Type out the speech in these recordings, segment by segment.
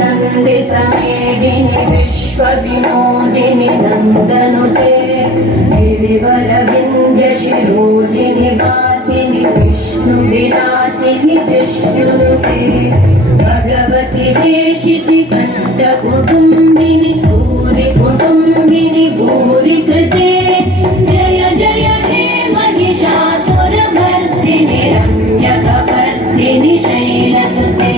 नन्दितमेदिनि विश्वविनोदिनि नन्दनुते गिरिवरविन्द्यशिरोधिनि वासिनि विष्णुविलासिनि जिष्णुनुते भगवति देशिति कण्ठकुटुम्बिनि भूरि कुटुम्बिनि भूरि कृते जय जय हे Mahishasuramardini रम्यकपर्दिनि शैलसुते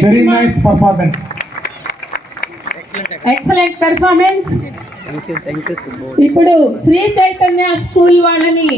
Very nice performance. Excellent performance. Thank you so much. ఇప్పుడు శ్రీ చైతన్య స్కూల్ వాళ్ళని